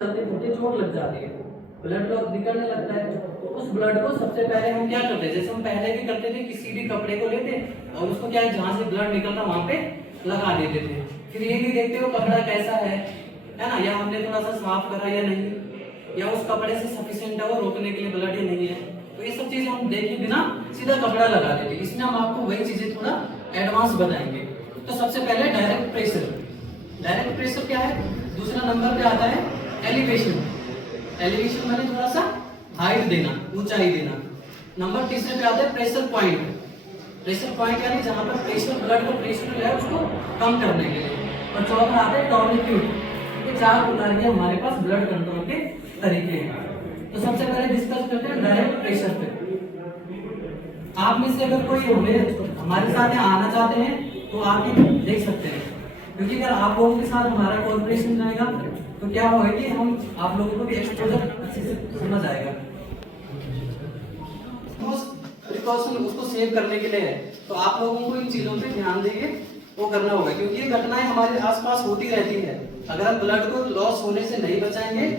चलते घुटने चोट लग जाती है, ब्लड निकलने लगता है। तो उस ब्लड को सबसे पहले हम क्या करते हैं, जैसे हम पहले भी करते थे, किसी भी कपड़े को लेते और उसको क्या है, जहाँ से ब्लड निकल रहा वहां पे लगा देते थे। फिर ये भी देखते हो कपड़ा कैसा है ना, या हमने थोड़ा सा साफ करा या नहीं, या उस कपड़े से सफिशिएंट है वो रोकने के लिए ब्लड या नहीं है। तो ये सब चीजें हम देखे बिना सीधा कपड़ा लगा देते। इसमें हम आपको वही चीजें थोड़ा एडवांस बताएंगे। तो सबसे पहले डायरेक्ट प्रेशर। डायरेक्ट प्रेशर क्या है? दूसरा नंबर पे आता है एलिवेशन। एलिवेशन माने थोड़ा सा हाइट देना, ऊंचाई देना। नंबर तीसरे पे आता है प्रेशर पॉइंट। प्रेशर पॉइंट यानी जहां पर प्रेशर, ब्लड का प्रेशर है उसको कम करने के लिए। और चौथा आता है टॉर्निक्यूट। ये चार प्रकार के हमारे पास ब्लड कंट्रोल के तरीके हैं। तो सबसे पहले डिस्कस करते हैं डायरेक्ट प्रेशर पे। आप में से अगर कोई हमारे साथ आना चाहते हैं तो आप ये देख सकते हैं, क्योंकि अगर आप लोगों के साथ हमारा कोऑपरेशन रहेगा तो क्या होगा कि हम आप लोगों को भी एक्सपोजर अच्छे से समझ आएगा। प्रिकॉशन उसको सेव करने के लिए है, तो आप लोगों को इन चीजों पे ध्यान देके वो करना होगा, क्योंकि ये घटनाएं हमारे आसपास होती रहती है। अगर हम ब्लड को लॉस होने से नहीं बचाएंगे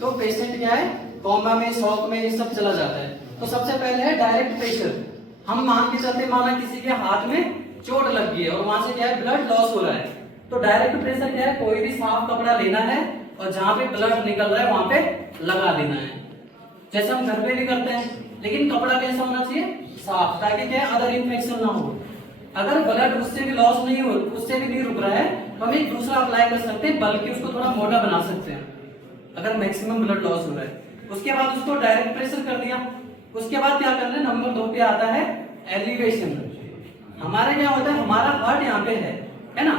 तो पेशेंट क्या है, कोमा में, शॉक में, ये सब चला जाता है। तो सबसे पहले है डायरेक्ट प्रेशर। हम मान के चलते, माना किसी के हाथ में चोट लग गई है और वहां से क्या है, ब्लड लॉस हो रहा है। तो डायरेक्ट प्रेशर क्या है, कोई भी साफ कपड़ा लेना है और जहां पे ब्लड निकल रहा है वहां पे लगा देना है, जैसे हम घर पे भी करते हैं। लेकिन कपड़ा कैसा होना चाहिए, साफ, ताकि क्या है, अदर इन्फेक्शन ना हो। अगर ब्लड उससे भी लॉस नहीं हो, उससे भी नहीं रुक रहा है, तो हम एक दूसरा अप्लाई कर सकते हैं, बल्कि उसको थोड़ा मोटा बना सकते हैं अगर मैक्सिमम ब्लड लॉस हो रहा है। उसके बाद उसको डायरेक्ट प्रेशर कर दिया। उसके बाद क्या करना है, नंबर 2 पे आता है एलिवेशन। हमारे क्या होता है, हमारा हार्ट यहाँ पे है ना,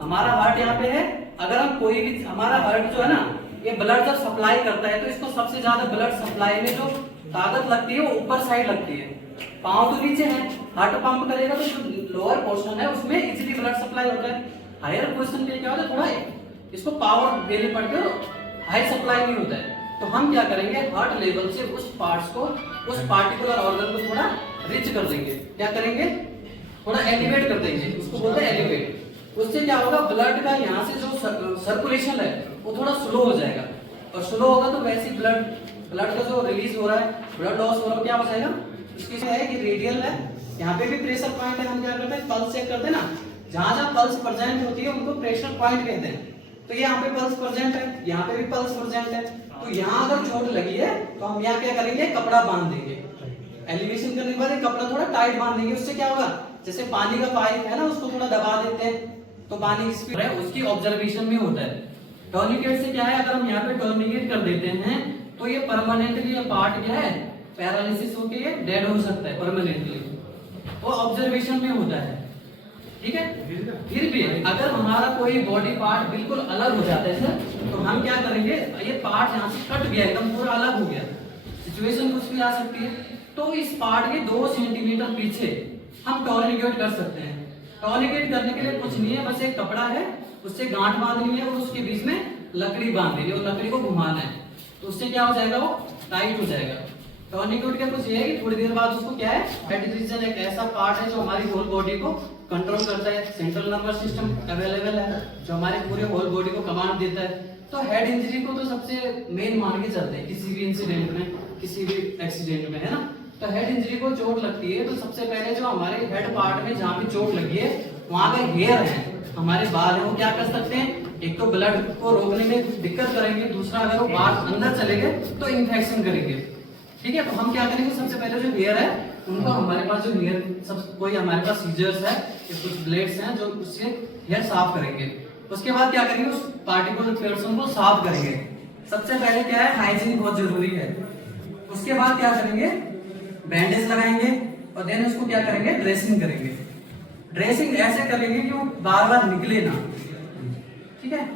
हमारा हार्ट यहाँ पे है। अगर हम कोई भी, हमारा हार्ट जो है ना, ये ब्लड जब सप्लाई करता है तो इसको सबसे ज्यादा ब्लड सप्लाई में जो ताकत लगती है वो ऊपर साइड लगती है। पांव तो नीचे है, हार्ट पंप करेगा तो जो लोअर पोर्शन है उसमें इजीली ब्लड सप्लाई होता है। हायर पोर्शन पे क्या होता है, थोड़ा इसको पावर देनी पड़ती है, हाई सप्लाई नहीं होता है। तो हम क्या करेंगे, हार्ट लेवल से उस पार्ट्स को, उस पार्टिकुलर ऑर्गन को थोड़ा रिच कर देंगे। क्या करेंगे, थोड़ा एलिवेट कर देंगे, उसको बोलते हैं एलिवेट। उससे क्या होगा, ब्लड का यहाँ से जो सर्कुलेशन है वो थोड़ा स्लो हो जाएगा, और स्लो होगा तो वैसे ब्लड का जो रिलीज हो रहा है, ब्लड लॉस हो रहा है, क्या हो जाएगा। इसकी है कि रेडियल है, यहाँ पे भी प्रेशर पॉइंट है। हम क्या करते हैं, पल्स चेक करते हैं ना, जहां जहां पल्स प्रेजेंट होती है उनको प्रेशर पॉइंट कहते हैं। तो यहाँ पे पल्स प्रेजेंट है, यहाँ पे भी पल्स प्रेजेंट है। तो यहाँ अगर चोट लगी है तो हम यहाँ क्या करेंगे, कपड़ा बांध देंगे। एलिवेशन करने के बाद कपड़ा थोड़ा टाइट बांध देंगे। उससे क्या होगा, जैसे पानी का पाइप है ना, उसको थोड़ा दबा देते हैं तो पानी की स्पीड है उसकी ऑब्जर्वेशन में होता है। टर्निकेट से क्या है, अगर हम यहाँ पे टर्निकेट कर देते हैं तो ये परमानेंटली, ये पार्ट क्या है, पैरालिसिस होके ये डेड हो सकता है परमानेंटली, वो ऑब्जर्वेशन में होता है। ठीक है, फिर भी अगर हमारा कोई बॉडी पार्ट बिल्कुल अलग हो जाता है सर, तो हम क्या करेंगे, ये पार्ट यहाँ से कट गया, एकदम पूरा अलग हो गया, सिचुएशन कुछ भी आ सकती है, तो इस पार्ट के 2 सेंटीमीटर पीछे हम टर्निकेट कर सकते हैं। टर्निकेट करने के लिए कुछ नहीं है, बस एक कपड़ा है, उससे गांठ बांधनी है और उसके बीच में लकड़ी बांधनी है और लकड़ी को घुमाना है, तो उससे क्या हो जाएगा, वो टाइट हो जाएगा। टर्निकेट का कुछ ये है कि थोड़ी देर बाद उसको क्या है, हेड रीजन एक ऐसा पार्ट है जो हमारी होल बॉडी को कंट्रोल करता है। सेंट्रल नर्वस सिस्टम अवेलेबल है जो हमारे पूरे होल बॉडी को कमांड देता है। तो हेड इंजरी को तो सबसे मेन मान के चलते हैं किसी भी इंसिडेंट में, किसी भी एक्सीडेंट में, है ना। तो हेड इंजरी को चोट लगती है तो सबसे पहले जो हमारे हेड पार्ट में जहाँ भी चोट लगी है वहां पे हेयर है, हमारे बाल है, वो क्या कर सकते हैं, एक तो ब्लड को रोकने में दिक्कत करेंगे, दूसरा अगर वो बाल अंदर चले गए तो इन्फेक्शन करेंगे। ठीक है, तो हम क्या करेंगे, सबसे पहले जो हेयर है उनको, हमारे पास जो हेयर सब कोई हमारे पास सीजर्स है, कुछ ब्लेड्स हैं जो उससे हेयर साफ करेंगे। उसके बाद क्या करेंगे, उस पार्टिकुलर पर्सन को साफ करेंगे। सबसे पहले क्या है, हाइजीन बहुत जरूरी है। उसके बाद क्या करेंगे, बैंडेज लगाएंगे और देन उसको क्या करेंगे, ड्रेसिंग करेंगे। ड्रेसिंग ऐसे करेंगे कि वो बार बार निकले ना। ठीक है,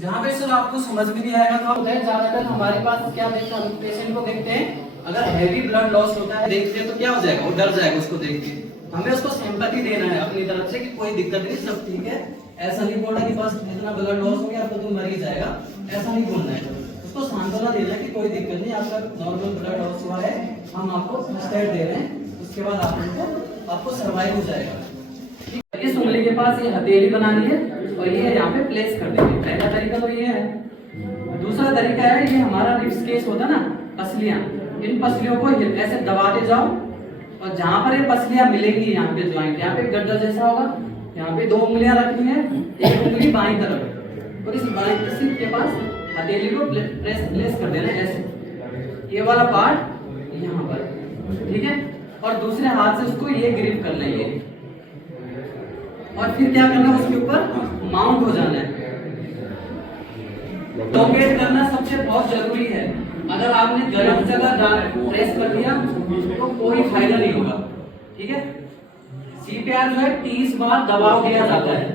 जहां पे सर आपको समझ में नहीं आएगा तो आप ज्यादातर हमारे पास क्या देखते हैं, पेशेंट को देखते हैं, अगर हैवी ब्लड लॉस होता है देखते हैं तो क्या हो जाएगा, वो डर जाएगा उसको देख के। हमें उसको सिंपैथी देना है अपनी तरफ से कि कोई दिक्कत नहीं, सब ठीक है। ऐसा नहीं बोलना कि बस इतना ब्लड लॉस हो गया तो तुम मर ही जाएगा, ऐसा नहीं बोलना है। उसको सांत्वना देना कि कोई दिक्कत नहीं, आपका नॉर्मल ब्लड लॉस हुआ है, हम आपको फर्स्ट एड दे रहे हैं, उसके बाद आपको सर्वाइव हो जाएगा। इस उंगली के पास ये हथेली बनानी है और ये यहाँ पे प्लेस कर देंगे। पहला तरीका तो ये है। दूसरा तरीका है, ये हमारा रिब्स केस होता है ना, पसलियां, इन पसलियों को ऐसे दबाते जाओ और जहां पर ये पसलियां मिलेंगी यहाँ पे ज्वाइंट, यहाँ पे गड्ढा जैसा होगा, यहाँ पे 2 उंगलियां रखनी है, एक उंगली बाईं तरफ और इस बाईं किसी के पास हथेली को प्लेस कर देना ऐसे, ये वाला पार्ट यहाँ पर, ठीक है। और दूसरे हाथ से उसको ये ग्रिप कर लेंगे और फिर क्या करना है, उसके ऊपर माउंट हो जाना है। लोकेट करना सबसे बहुत जरूरी है। अगर आपने गलत जगह प्रेस कर दिया तो कोई फायदा नहीं होगा, ठीक है। सीपीआर जो है 30 बार दबाव दिया जाता है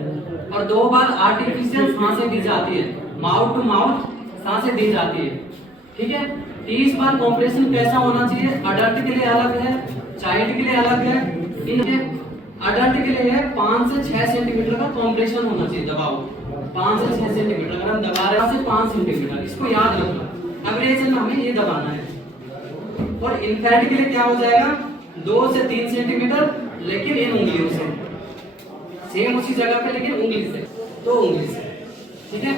और 2 बार आर्टिफिशियल सांसें दी जाती है, माउथ टू माउथ सांसें दी जाती है, ठीक है। 30 बार कॉम्प्रेशन कैसा होना चाहिए, अडल्ट के लिए अलग है, चाइल्ड के लिए अलग है। इनके अडल्ट के लिए है 5 से 6 सेंटीमीटर का कॉम्प्रेशन होना चाहिए, दबाव 5 से 6 सेंटीमीटर, अगर हम दबा रहे हैं से 5 सेंटीमीटर, इसको याद रखना। एवरेज में हमें ये दबाना है। और इनफैंट के लिए क्या हो जाएगा, 2 से 3 सेंटीमीटर, लेकिन इन उंगलियों से सेम उसी जगह पे, लेकिन उंगली से 2 उंगली से, ठीक है।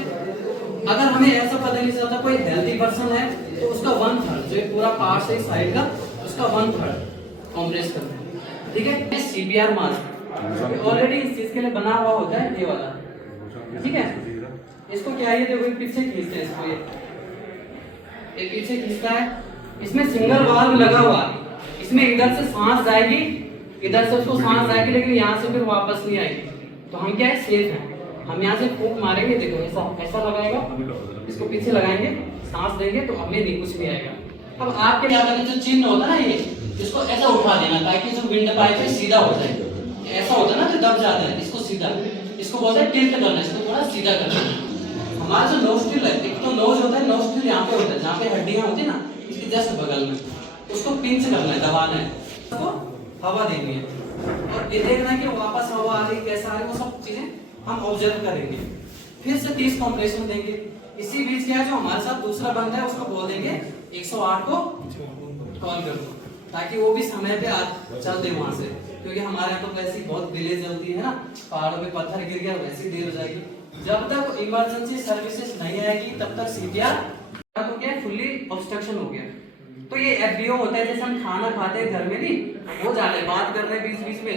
अगर हमें ऐसा पता नहीं चलता कोई हेल्दी पर्सन है तो उसका 1/3 जो पूरा पार्ट है साइड का, उसका 1/3 कॉम्प्रेस करते हैं, ठीक है। सीपीआर मास्क ऑलरेडी इस चीज के लिए बना हुआ होता है, ये वाला, ठीक है। इसको क्या है, ये देखो पीछे खींचते हैं इसको, ये पीछे खींचता है, इसमें सिंगल वाल्व लगा हुआ है, इसमें इधर से सांस जाएगी, इधर से उसको सांस जाएगी, लेकिन यहाँ से फिर वापस नहीं आएगी। तो हम क्या है, सेफ है। हम यहाँ से फूंक मारेंगे, देखो ऐसा ऐसा लगाएगा, इसको पीछे लगाएंगे, सांस देंगे तो हमें नहीं कुछ नहीं आएगा। अब आपके क्या करना, जो चिन्ह होता है ना, ये इसको ऐसा उठा देना ताकि जो विंड पाइप है सीधा हो जाए। ऐसा होता है ना जो दब जाता है, इसको सीधा, इसको बोलते हैं टिल्ट करना, इसको थोड़ा सीधा करना। हमारा जो नोस्ट्रिल है, एक तो नोज होता है, नोस्ट्रिल यहाँ पे होता है, जहाँ पे हड्डियाँ होती है ना, इसके जस्ट बगल में, उसको पिंच करना है, दबाना है, उसको हवा देनी है और ये देखना है कि वापस हवा आ रही कैसा आ रही, वो सब चीजें हम ऑब्जर्व करेंगे। फिर से 30 कंप्रेशन देंगे। इसी बीच क्या है, जो हमारे साथ दूसरा बंदा है उसको बोल देंगे 108 को कॉल कर दो, ताकि वो भी समय पे चल दे वहां से, क्योंकि हमारे यहाँ तो वैसे ही बहुत डिले चलती है ना, पहाड़ों में पत्थर गिर गया वैसे ही देर हो जाएगी। जब तक इमरजेंसी सर्विसेज नहीं आएगी तब तक सीपीआर तो क्या फुल्ली ऑब्स्ट्रक्शन हो गया। तो ये एफबीओ होता है, जैसे हम खाना खाते हैं घर में, नहीं वो जा रहे बात कर रहे हैं, बीच बीच में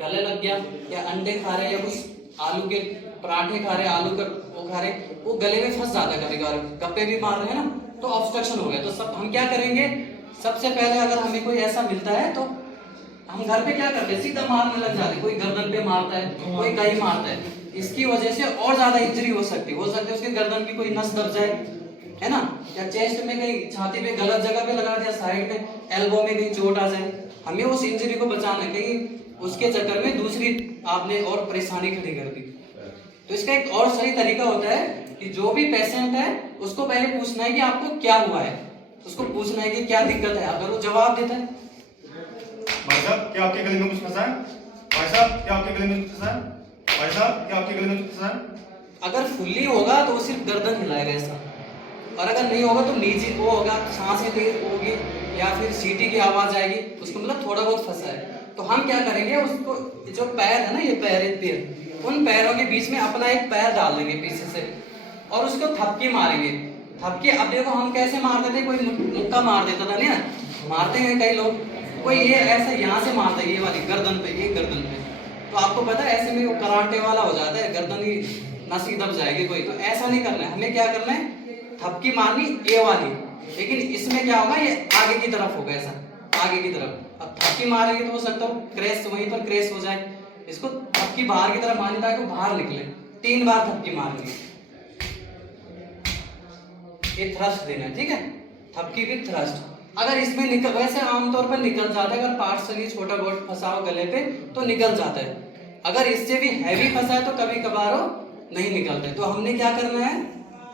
गले लग गया, या अंडे खा रहे हैं, या कुछ आलू के पराठे खा रहे हैं, आलू का वो खा रहे हैं, वो गले में फंस जाता है, कभी कभार गप्पे भी मार रहे हैं ना, तो ऑब्स्ट्रक्शन हो गया। तो सब हम क्या करेंगे, सबसे पहले अगर हमें कोई ऐसा मिलता है तो हम घर पे क्या करते हैं, सीधा मारने लग जाते हैं। कोई गर्दन पे मारता है, कोई कहीं मारता है, इसकी वजह से और ज्यादा इंजरी हो सकती है उसके गर्दन की कोई नस दब जाए, है ना, या चेस्ट में कहीं छाती पे गलत जगह पे लगा दिया, साइड में एल्बो में कहीं चोट आ जाए, हमें उस इंजरी को बचाना है, कहीं उसके चक्कर में दूसरी आपने और परेशानी खड़ी कर दी। तो इसका एक और सही तरीका होता है कि जो भी पेशेंट है उसको पहले पूछना है कि आपको क्या हुआ है, उसको पूछना है कि क्या दिक्कत है। अगर वो जवाब देता है, भाई साहब क्या आपके गले में कुछ फंसा है, भाई साहब क्या आपके गले में कुछ फंसा है, भाई साहब क्या आपके गले में कुछ फंसा है। अगर फुल्ली होगा तो वो सिर्फ गर्दन हिलाएगा ऐसा, और अगर नहीं होगा तो नीचे वो होगा, सांसें तेज होगी या फिर सीटी की आवाज आएगी, उसको मतलब थोड़ा बहुत फंसा है। तो हम क्या करेंगे, उसको जो पैर है ना, ये पैर, उन पैरों के बीच में अपना एक पैर डाल देंगे पीछे से और उसको थपकी मारेंगे। थपकी अब देखो हम कैसे मारते थे, कोई मुक्का मार देता था नहीं, मारते हैं कई लोग, कोई ये ऐसा यहाँ से मारता है, ये वाली गर्दन पे, ये गर्दन पे, तो आपको पता है ऐसे में वो कराटे वाला हो जाता है, गर्दन की नस दब जाएगी कोई। तो ऐसा नहीं करना है, हमें क्या करना है, थपकी मारनी ये वाली, लेकिन इसमें क्या होगा, ये आगे की तरफ होगा, ऐसा आगे की तरफ। अब थपकी मारेंगे तो हो सकता है क्रैश, वहीं पर क्रैश हो जाए, इसको थपकी बाहर की तरफ मारनी ताकि बाहर निकले। 3 बार थपकी मारेंगे, ये थ्रस्ट देना है, ठीक है, थपकी भी थ्रस्ट। अगर इसमें निकल, वैसे आमतौर पर निकल जाता है, अगर पार्सली छोटा बहुत फंसा हो गले पे तो निकल जाता है, अगर इससे भी हैवी फंसा है तो कभी कभार नहीं निकलता है। तो हमने क्या करना है,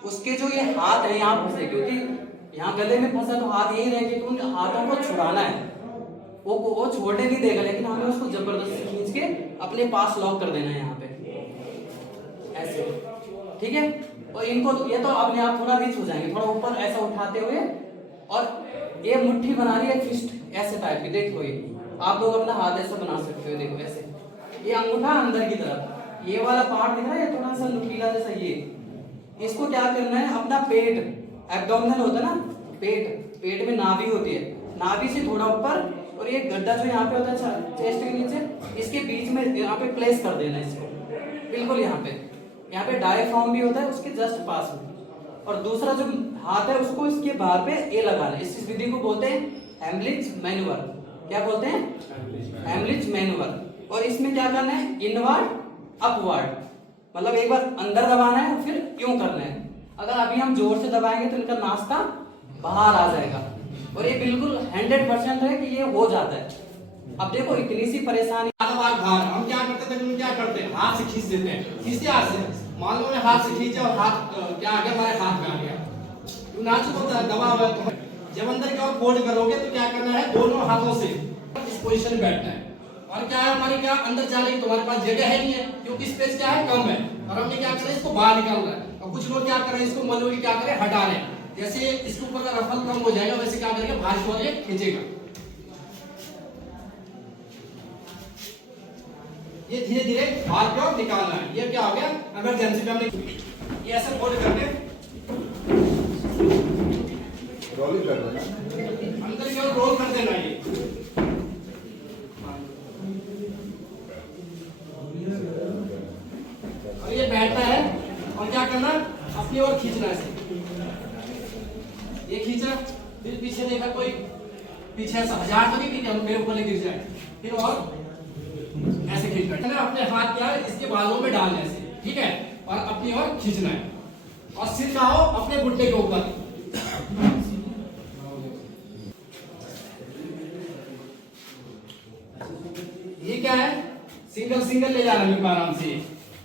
उसके जो ये हाथ है यहाँ फंसे, क्योंकि यहाँ गले में फंसा तो हाथ यही रहेंगे, तो उन हाथों को छुड़ाना है, वो छोड़ने नहीं देगा, लेकिन हमें उसको जबरदस्ती खींच के अपने पास लॉक कर देना है यहाँ पे ऐसे, ठीक है। और इनको ये तो अपने आप थोड़ा रिच हो जाएंगे, थोड़ा ऊपर ऐसा उठाते हुए, और ये मुट्ठी बना रही है फिस्ट ऐसे टाइप की, देखो ये आप लोग अपना हाथ ऐसा बना सकते हो, देखो ऐसे, ये अंगूठा अंदर की तरफ, ये वाला पार्ट दिख रहा है थोड़ा सा नुकीला जैसा, ये इसको क्या करना है, अपना पेट, एब्डोमिनल होता है ना, पेट में नाभि होती है, नाभि से थोड़ा ऊपर, और ये गड्ढा जो यहाँ पे होता है चेस्ट के नीचे, इसके बीच में यहाँ पे प्लेस कर देना है इसको, बिल्कुल यहाँ पे डायफ्राम भी होता है उसके जस्ट पास में, और दूसरा जो हाथ है उसको इसके बाहर पे ए लगाना है। इस विधि को बोलते हैं हेमलिच मैन्यूवर। क्या बोलते हैं? Heimlich manoeuvre. और इसमें क्या करना है, इनवर्ड अपवर्ड, मतलब एक बार अंदर दबाना है और फिर यूं करना है। अगर अभी हम जोर से दबाएंगे तो इनका नाश्ता बाहर आ जाएगा, और ये बिल्कुल 100% है कि ये हो जाता है। अब देखो इतनी सी परेशानी, हम क्या करते थे, क्या करते हैं, हाथ से खींच देते हैं, खींचते हाथ से, मान लो मैं हाथ से खींचा और हाथ क्या आ गया, हमारे हाथ में आ गया, तो नाच को दबा हुआ है। तो जब अंदर की ओर फोल्ड करोगे तो क्या करना है, दोनों हाथों से इस पोजीशन में बैठना है, और क्या है हमारी क्या अंदर जाने की तुम्हारे पास जगह है नहीं है, क्योंकि स्पेस क्या है, कम है, और हमने क्या करा, इसको बाहर निकालना है। और कुछ लोग क्या कर रहे हैं, इसको मजबूरी क्या करें, हटा रहे हैं, जैसे इसके ऊपर का रफल कम हो जाएगा वैसे क्या करेंगे, बाहर की ओर ये खींचेगा, ये धीरे धीरे बाहर की ओर निकालना है। ये क्या हो गया, इमरजेंसी में हमने ये ऐसे फोल्ड करके रोलिंग कर देना, अंदर की ओर रोल कर देना। ये और ये बैठना है, और क्या करना, अपनी ओर खींचना है, ये खींचा, फिर पीछे देखा कोई पीछे ऐसा हजार तो नहीं कि हम मेरे ऊपर गिर जाए, फिर और ऐसे खींचना है, अपने हाथ क्या है इसके बालों में डालना है ऐसे, ठीक है, और अपनी ओर खींचना है, और सिर का हो अपने घुटने के ऊपर। ये क्या है, सिंगल ले जा रहे हैं आराम से।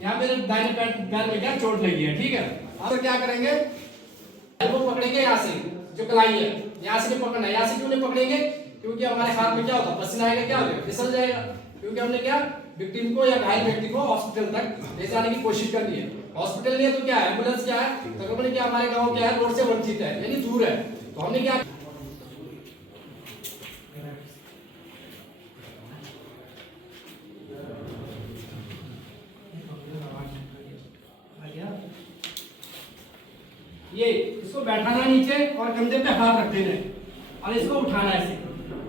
यहाँ पे दाहिने पैर में क्या चोट लगी है, ठीक है। अब तो क्या करेंगे, एल्बो पकड़ेंगे यहाँ से, जो कलाई है यहाँ से नहीं पकड़ना है। यहाँ से क्यों नहीं पकड़ेंगे, क्योंकि हमारे हाथ में क्या होगा, पसीना आएगा, क्या होगा, फिसल जाएगा, क्योंकि हमने क्या विक्टिम को या घायल व्यक्ति को हॉस्पिटल तक ले जाने की कोशिश करनी है। हॉस्पिटल नहीं है तो क्या है, एम्बुलेंस क्या है, तकरीबन क्या हमारे गाँव क्या है, रोड से वंचित है, यानी दूर है, तो हमने क्या ये इसको बैठाना नीचे और कंधे पे हाथ रख देना है, और इसको उठाना है ऐसे,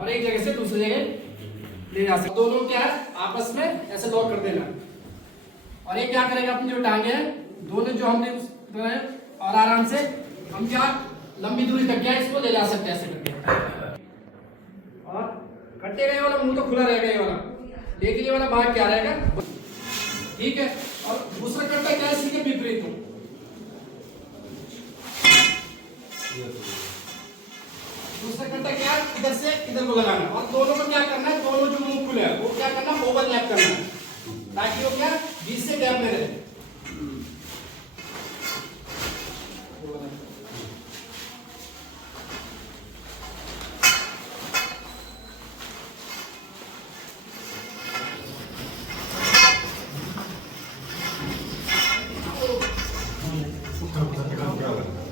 और एक जगह से दूसरी जगह ले जा सकते। दोनों क्या है आपस में ऐसे लॉक कर देना, और ये क्या करेगा, अपनी जो टांगे हैं दोनों जो हमने और आराम से हम क्या लंबी दूरी तक क्या इसको ले जा सकते हैं ऐसे करके। और कट्टे गए वाला मुंह तो खुला रहेगा ये वाला, लेकिन ये वाला भाग क्या रहेगा, ठीक है। और दूसरा कट्टा क्या है, इसी के विपरीत हो, दूसरा कट्टा क्या है, इधर से इधर को लगाना, और दोनों को क्या करना है, दोनों जो मुंह खुले हैं वो क्या करना, ओवरलैप करना है, ताकि वो क्या बीच से गैप में रहे।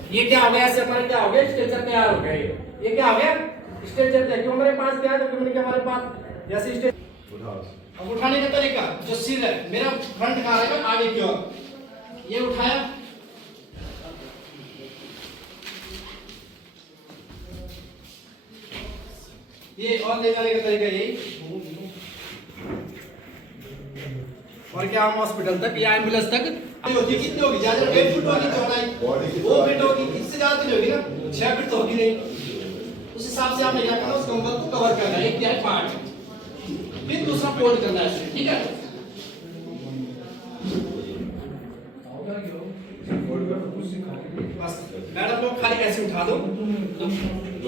ये क्या हो गया, ऐसे हमारे क्या हो गया, स्ट्रेचर तैयार हो गया। ये क्या हो गया, स्ट्रेचर तैयार। क्यों हमारे पास क्या है, तो हमारे पास जैसे स्ट्रेचर। अब उठाने का तरीका, जो सिर है मेरा फ्रंट का रहेगा आगे की ओर, ये उठाया, ये और ले जाने का तरीका यही, और क्या हम हॉस्पिटल तक या एम्बुलेंस तक होगी, कितनी होगी, ज्यादा 1.5 फुट होगी चौड़ाई, 2 फीट होगी, इससे ज्यादा नहीं होगी ना, 6 फीट तो होगी नहीं। उस हिसाब से आपने क्या करना, उस कंबल को कवर करना है, एक क्या है पार्ट, फिर दूसरा फोल्ड करना है, ठीक है। बस मैडम को खाली ऐसे उठा दो,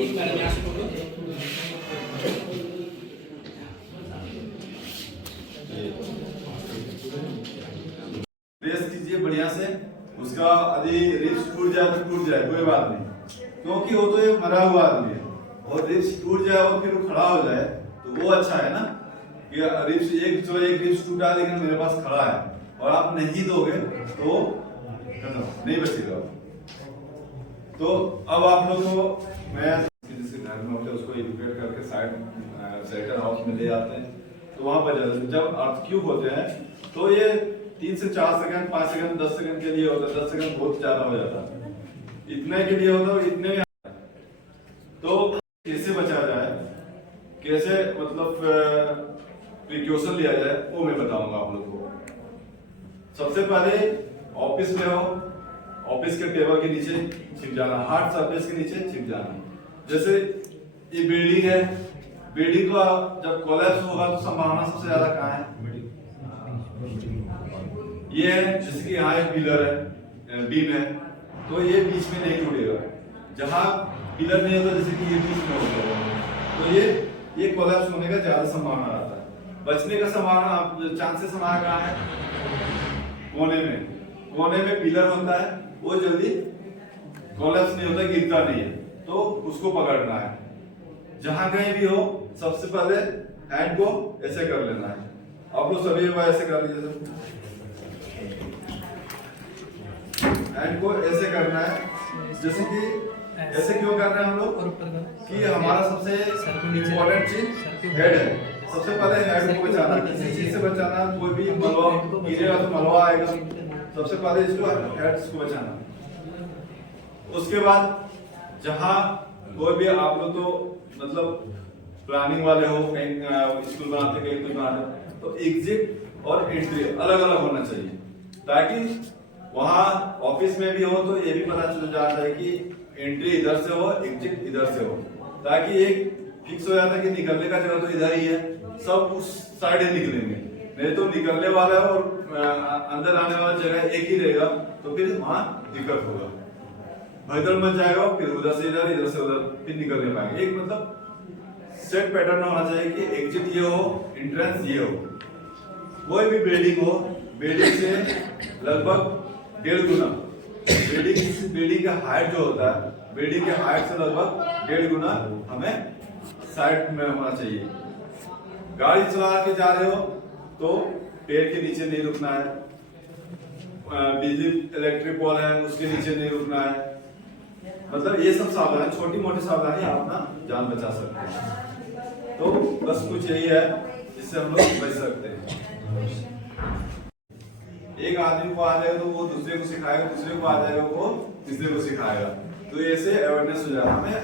एक मैडम यहाँ से खोलो, प्रेस कीजिए बढ़िया से। उसका यदि रिब्स टूट जाए तो टूट जाए, कोई बात नहीं, क्योंकि वो तो एक मरा हुआ आदमी है, और रिब्स टूट जाए और फिर वो खड़ा हो जाए तो वो अच्छा है ना, कि रिब्स एक रिब्स टूटा लेकिन मेरे पास खड़ा है, और आप नहीं दोगे तो नहीं बचेगा। तो अब आप लोग को मैं जिसके घर में होते हैं उसको इवैक्यूएट करके साइड शेल्टर हाउस में ले जाते हैं, तो वहां पर जब अर्थ क्यूब होते हैं तो ये 3 से 4 सेकंड, 5 सेकंड, 10 सेकंड के लिए होता है। 10 सेकंड बहुत ज्यादा हो जाता है, इतने के लिए होता है, इतने में आता है। तो कैसे बचा जाए, कैसे मतलब प्रिकॉशन लिया जाए, वो मैं बताऊंगा आप लोग को। सबसे पहले ऑफिस में हो, ऑफिस के टेबल के नीचे छिप जाना, हार्ड सरफेस के नीचे छिप जाना। जैसे ये बिल्डिंग है, बिल्डिंग को जब कोलैप्स होगा तो संभावना सबसे ज्यादा कहाँ है? ये है, जैसे कि यहाँ एक पिलर है, बीम है, तो ये बीच में नहीं टूटेगा। जहां पिलर नहीं होता, जैसे कि ये बीच में होता है, तो ये कोलैप्स होने का ज्यादा संभावना रहता है। बचने का संभावना, चांसेस हमारा कहाँ है? कोने में पिलर होता है, वो जल्दी कोलैप्स नहीं होता, गिरता नहीं है, तो उसको पकड़ना है। जहां कहीं भी हो, सबसे पहले हैंड को ऐसे कर लेना है। आप लोग सभी ऐसे कर लीजिए, हैंड को ऐसे करना है। जैसे कि ऐसे क्यों कर रहे हैं हम लोग? कि हमारा सबसे इम्पोर्टेंट चीज हेड है। सबसे पहले हेड को बचाना, किसी चीज से बचाना, कोई भी मलबा गिरेगा तो मलबा आएगा, सबसे पहले इसको हेड को बचाना। उसके बाद जहां कोई भी आप लोग तो मतलब प्लानिंग वाले हो, कहीं स्कूल बनाते, कहीं कुछ बनाते, तो एग्जिट और एंट्री अलग अलग होना चाहिए, ताकि वहां ऑफिस में भी हो तो ये भी पता चल जाता है कि एंट्री इधर से हो, एग्जिट इधर से हो, ताकि एक फिक्स हो जाता है कि निकलने का जगह तो इधर ही है, सब उस साइड ही निकलेंगे। नहीं तो निकलने वाला और अंदर आने वाला जगह एक ही रहेगा, तो फिर वहां दिक्कत होगा, भगदड़ मच जाएगा, फिर उधर से इधर से उधर, फिर निकल नहीं पाएंगे। एक मतलब सेट पैटर्न होना चाहिए कि एग्जिट ये हो, एंट्रेंस ये हो। कोई भी बिल्डिंग हो, बिल्डिंग से लगभग 1.5 गुना बिल्डिंग का हाइट जो होता है, बिल्डिंग के हाइट से लगभग 1.5 गुना हमें साइड में होना चाहिए। गाड़ी चला के जा रहे हो तो पेड़ के नीचे नहीं रुकना है, बिजली इलेक्ट्रिक पोल है उसके नीचे नहीं रुकना है। मतलब ये सब सावधानी, छोटी मोटी सावधानी आप अपना जान बचा सकते हैं। तो बस कुछ यही है जिससे हम लोग बच सकते हैं। एक आदमी को आ जाएगा तो वो दूसरे को सिखाएगा, दूसरे को आ जाएगा वो तीसरे को सिखाएगा, तो ऐसे अवेयरनेस हो जाएगा। हमें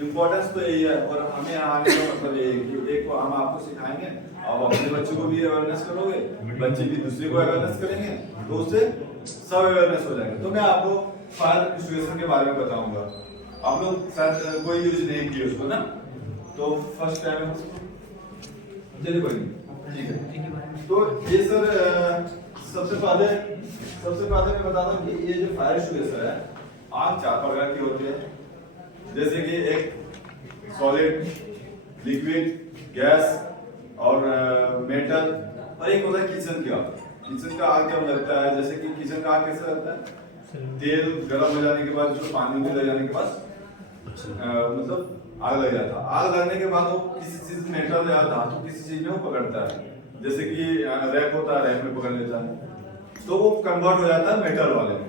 इम्पोर्टेंस तो यही है, और हमें आगे का मतलब यही है कि एक को हम आपको सिखाएंगे, आप अपने बच्चों को भी अवेयरनेस करोगे, बच्चे भी दूसरे को अवेयरनेस करेंगे, तो उससे सब अवेयरनेस हो जाएंगे। तो मैं आपको फायर एक्सटिंग्विशर के बारे में बताऊंगा। आप लोग शायद कोई यूज नहीं किए उसको ना, तो फर्स्ट टाइम चलिए कोई नहीं, ठीक है। तो ये सर सबसे पहले मैं बता दूं कि ये जो फायर एक्सटिंग्विशर है, आग 4 प्रकार की होती है, जैसे कि एक सॉलिड, लिक्विड, गैस और मेटल, और एक होता है किचन का। किचन का आग जब लगता है, जैसे कि किचन का आग कैसे लगता है? तेल गर्म हो जाने के बाद, उसमें पानी में लग जाने के बाद मतलब आग लग जाता है। आग लगने के बाद वो किसी चीज, मेटल या धातु किसी चीज में वो पकड़ता है, जैसे कि रैक होता है, रैक में पकड़ लेता है, तो वो कन्वर्ट हो जाता है मेटल वाले में।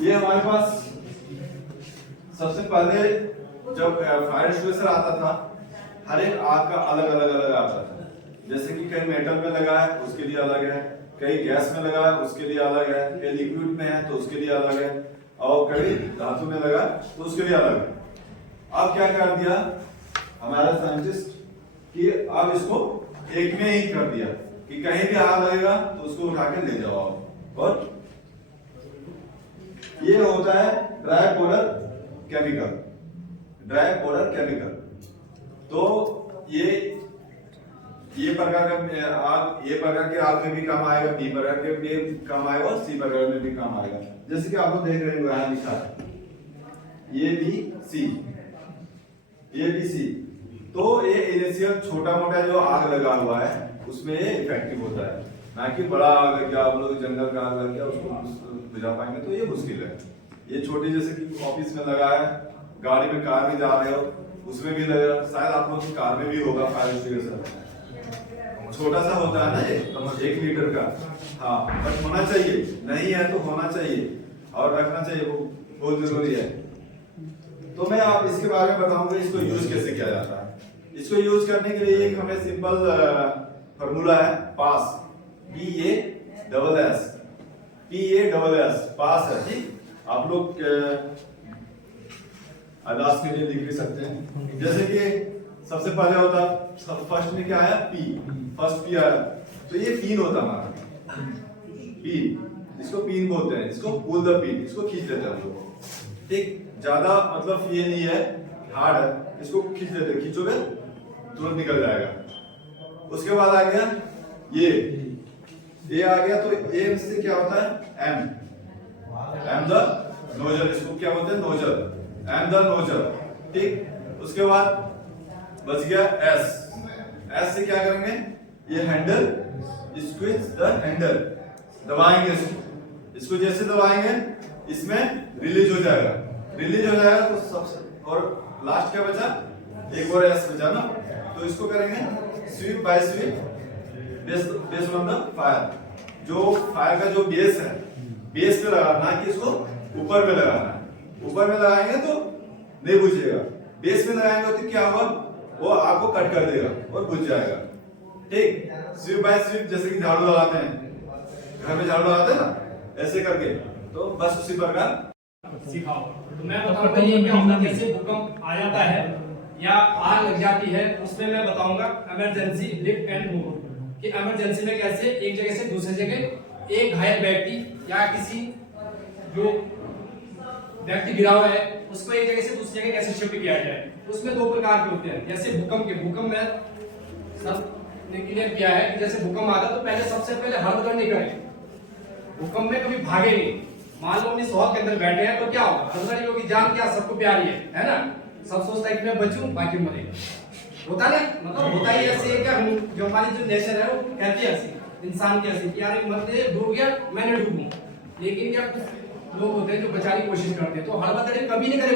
ये हमारे पास सबसे पहले जब फायर एक्सटिंग्विशर आता था, हर एक आग का अलग आता था। जैसे कि कहीं मेटल में लगा है उसके लिए अलग है, कहीं गैस में लगा है उसके लिए अलग है, कहीं लिक्विड में है तो उसके लिए अलग है, और कहीं धातु में लगा तो उसके लिए अलग है। अब क्या कर दिया हमारा साइंटिस्ट कि अब इसको एक में ही कर दिया कि कहीं भी आग लगेगा तो उसको उठा के ले जाओ आप। और ये होता है ड्राई पाउडर केमिकल। तो ये प्रकार का आग, ये प्रकार के आग में भी काम आएगा, बी प्रकार के भी काम आएगा, और सी प्रकार में भी काम आएगा। जैसे कि आप लोग देख रहे हो यहाँ लिखा है ये बी सी। तो ये इनिशियल छोटा मोटा जो आग लगा हुआ है उसमें ये इफेक्टिव होता है, ना कि बड़ा आग लग गया, आप लोग जंगल का आग लग गया उसको बुझा पाएंगे तो ये मुश्किल है। ये छोटी, जैसे कि ऑफिस में लगा है, गाड़ी में, कार में जा रहे हो उसमें भी लगेगा, शायद आप लोग की कार में भी होगा फायर एक्सटिंग्विशर। छोटा सा होता है ना ये, 1 लीटर का। हाँ, बट होना चाहिए, नहीं है तो होना चाहिए और रखना चाहिए, वो बहुत जरूरी है। तो मैं आप इसके बारे में बताऊंगा इसको यूज कैसे किया जाता है। इसको यूज करने के लिए एक हमें सिंपल फॉर्मूला है, पास, PASS। डबल एस, PASS, पास है। ठीक, आप लोग अदास के लिए लिख भी सकते हैं। जैसे कि सबसे पहले होता फर्स्ट में क्या आया, P, फर्स्ट P आया, तो ये पिन होता हमारा, पिन, इसको पिन बोलते हैं, इसको पुल द पिन, इसको खींच लेते हैं हम लोग। ठीक, ज्यादा मतलब ये नहीं है, हार्ड है, इसको खींच लेते हैं, खींचोगे तुरंत निकल जाएगा। उसके बाद आ गया ये आ गया, तो ए से क्या होता है, एम द नोजल, इसको क्या बोलते हैं, नोजल, एम द नोजल। ठीक, उसके बाद बच गया एस से क्या करेंगे, ये हैंडल, स्क्वीज द हैंडल, दबाएंगे इसको जैसे दबाएंगे इसमें रिलीज हो जाएगा, तो सबसे और लास्ट क्या बचा, एक और एस बचा ना, तो इसको करेंगे sweep by sweep base on the fire. जो फायर का जो बेस है, बेस पे लगाना है कि इसको ऊपर में लगाना है। ऊपर में लगाएंगे तो नहीं बुझेगा, बेस में लगाएंगे तो क्या होगा, वो आपको कट कर देगा और बुझ जाएगा। ठीक, स्वीप बाय स्वीप, जैसे कि झाड़ू लगाते हैं, घर में झाड़ू लगाते हैं ना, ऐसे करके, तो बस उसी प्रकार सिखाओ। तो मैं बताऊंगा ये क्या होता है, जैसे भूकंप आ जाता है या आग लग जाती है, उसमें मैं बताऊंगा इमरजेंसी लिफ्ट एंड मूव, कि इमरजेंसी में कैसे एक जगह से दूसरी जगह एक घायल व्यक्ति या किसी जो व्यक्ति गिरा हुआ है उसको एक जगह से दूसरी जगह कैसे शिफ्ट किया जाए। उसमें दो प्रकार के होते हैं, जैसे भूकंप में सब ने क्लियर किया है कि जैसे भूकंप आता तो पहले सबसे पहले हड़बड़ नहीं करें, भूकंप में कभी भागे नहीं। मान लो अपनी शॉप के अंदर बैठे हैं तो क्या होगा, हड़बड़ी होगी, जान क्या सबको प्यारी है ना, सब सोचता है कि मैं बचूं बाकी मरे, होता ना, मतलब होता ही ऐसे है। क्या जो हमारी जो नेचर है वो कहती है ऐसी, इंसान की ऐसी, यार मरते डूब गया मैंने डूबूं, लेकिन क्या कुछ लोग होते हैं जो बचाने की कोशिश करते हैं, तो हड़बड़ी कभी नहीं करे।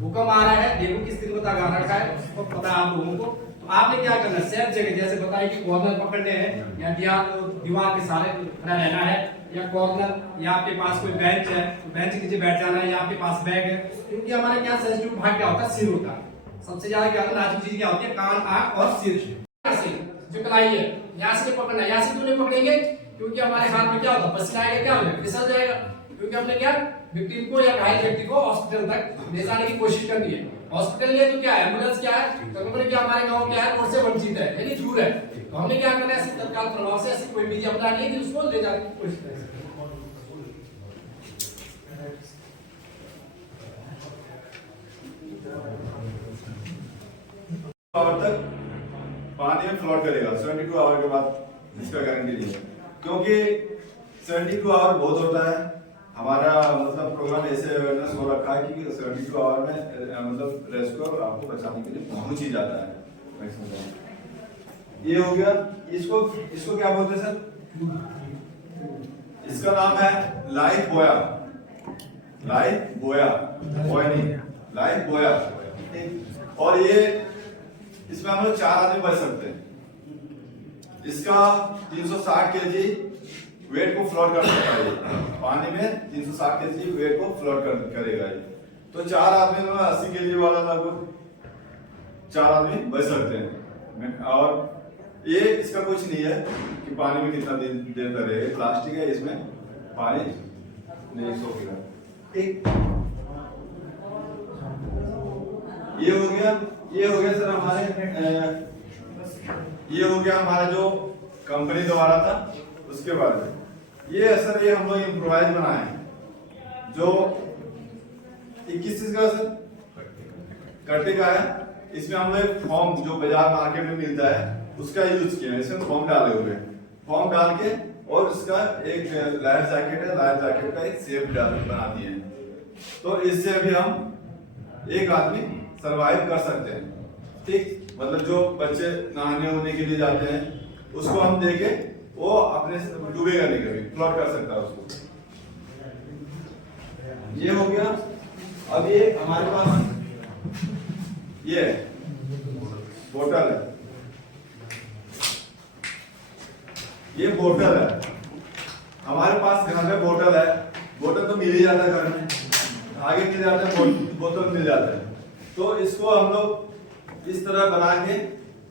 भूकंप आ रहा है, देखो किस दिन को लगा रखा है, उसको पता है आप लोगों को, तो आपने क्या करना है, सेफ जगह, जैसे बताया कि कॉर्नर पकड़ने हैं या दीवार के सहारे खड़ा रहना है, या कॉर्नर, या आपके पास कोई बेंच है तो बेंच के नीचे बैठ जाना है, या आपके पास बैग है, क्योंकि हमारे क्या सेंसिटिव भाग क्या होता है, सिर होता है। सबसे ज्यादा क्या होता है, नाजुक चीज क्या होती है, कान, आंख और सिर। जो कलाई है यहाँ से पकड़ना है, यहाँ से क्यों नहीं पकड़ेंगे, क्योंकि हमारे हाथ में क्या होगा, पसीना आएगा, क्या होगा, फिसल जाएगा, क्योंकि हमने क्या विक्टिम को या घायल व्यक्ति को हॉस्पिटल तक ले जाने की कोशिश करनी है। हॉस्पिटल लिए तो क्या है, एम्बुलेंस क्या है, तो हमने क्या, हमारे गांव क्या है, रोड से वंचित है, यानी दूर है, तो हमने क्या करना है, ऐसे तत्काल प्रभाव से ऐसी कोई विधि अपनानी है कि उसको ले जाने की कोशिश करें। आवर तक पानी में फ्लोट करेगा, 72 आवर के बाद इसका गारंटी नहीं है, क्योंकि 72 आवर बहुत होता है। हमारा मतलब प्रोग्राम ऐसे अवेयरनेस हो रखा है कि 72 आवर में मतलब रेस्क्यू आपको बचाने के लिए पहुंच ही जाता है। ये हो गया, इसको क्या बोलते हैं सर, इसका नाम है लाइफ बोया, बॉय नहीं, लाइफ बोया। और ये इसमें हम लोग 4 आदमी बच सकते हैं। इसका 360 kg वेट को फ्लोट कर सकता है, पानी में 360 kg वेट को फ्लोट करेगा ये। तो 4 आदमी में 80 kg वाला लगभग 4 आदमी बच सकते हैं। और ये इसका कुछ नहीं है कि पानी में कितना देर तक रहेगा, प्लास्टिक है, इसमें पानी नहीं सोखेगा। ठीक, ये हो गया सर हमारे, ये हो गया हमारा जो कंपनी द्वारा था उसके बारे में। ये सर ये हम लोग इम्प्रोवाइज बनाए हैं, जो 21 चीज का सर कट्टे का है। इसमें हम लोग फॉर्म जो बाजार मार्केट में मिलता है उसका यूज किया है, इसमें फॉर्म डाले हुए हैं, फॉर्म डाल के और उसका एक लाइफ जैकेट है, लाइफ जैकेट का एक सेफ बना दिए हैं। तो इससे भी हम एक आदमी सरवाइव कर सकते हैं। ठीक, मतलब जो बच्चे नहाने होने के लिए जाते हैं उसको हम देके वो अपने डूबेगा नहीं, कभी फ्लोट कर सकता है उसको। ये हो गया। अब ये हमारे पास ये बोतल है, ये बोतल है हमारे पास घर में बोतल है, बोतल तो मिल ही जाता है घर में, आगे मिल जाता है, बोतल मिल जाता है। तो इसको हम लोग इस तरह बना के,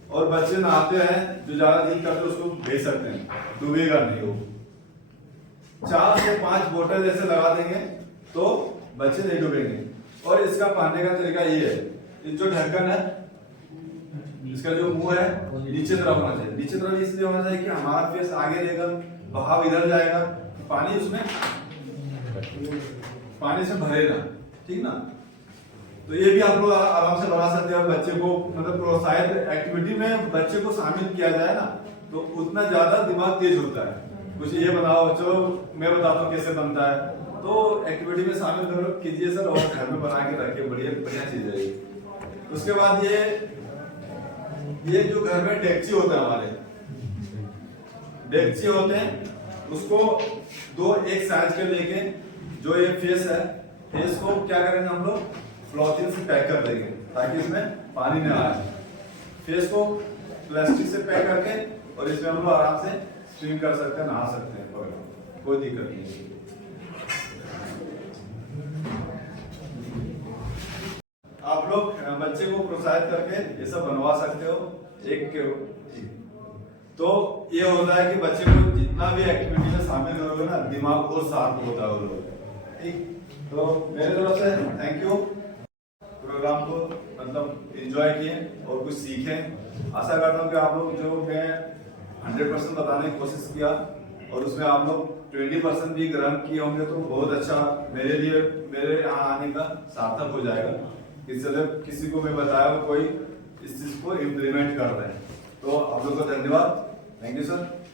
और बच्चे नहाते हैं जो ज्यादा दिन करते हैं उसको भेज सकते हैं, डूबेगा नहीं वो। 4 से 5 बोतल ऐसे लगा देंगे तो बच्चे नहीं डूबेंगे। और इसका पहनने का तरीका ये है, ये जो ढक्कन है, इसका जो मुंह है नीचे तरफ होना चाहिए। नीचे तरफ इसलिए होना चाहिए कि हमारा फेस आगे रहेगा, बहाव इधर जाएगा, पानी उसमें भरे ना, ठीक ना। तो ये भी आप लोग आराम से बना सकते हो। बच्चे को मतलब प्रोत्साहित एक्टिविटी में बच्चे को शामिल किया जाए ना, तो उतना ज्यादा दिमाग तेज होता है। कुछ ये बनाओ, चलो मैं बताता हूँ कैसे बनता है, तो एक्टिविटी में शामिल करो, कीजिए सर, और घर में बना के रखिए, बढ़िया चीज है ये। उसके बाद ये जो घर में डेगची होता है, हमारे डेगची होते हैं, उसको 2 एक साइज के लेके, जो ये फेस है, फेस को क्या करेंगे हम लोग पॉलीथीन से पैक कर देंगे ताकि इसमें पानी न आए। फेस को प्लास्टिक से पैक करके और इसमें हम लोग आराम से स्विम कर सकते हैं, नहा सकते हैं, कोई दिक्कत नहीं। आप लोग बच्चे को प्रोत्साहित करके ये सब बनवा सकते हो। तो ये होता है कि बच्चे को जितना भी एक्टिविटी में शामिल करोगे ना, दिमाग और शार्प होता है वो लोग, ठीक। तो मेरे तरफ से थैंक यू। प्रोग्राम को मतलब एंजॉय किए और कुछ सीखे। आशा करता हूँ कि आप लोग, जो मैं 100% बताने की कोशिश किया और उसमें आप लोग 20% भी ग्रहण किए होंगे, तो बहुत अच्छा मेरे लिए, मेरे यहाँ आने का सार्थक हो जाएगा। इसलिए किसी को मैं बताया, कोई इस चीज को इम्प्लीमेंट कर रहे हैं। तो आप लोग को धन्यवाद, थैंक यू सर।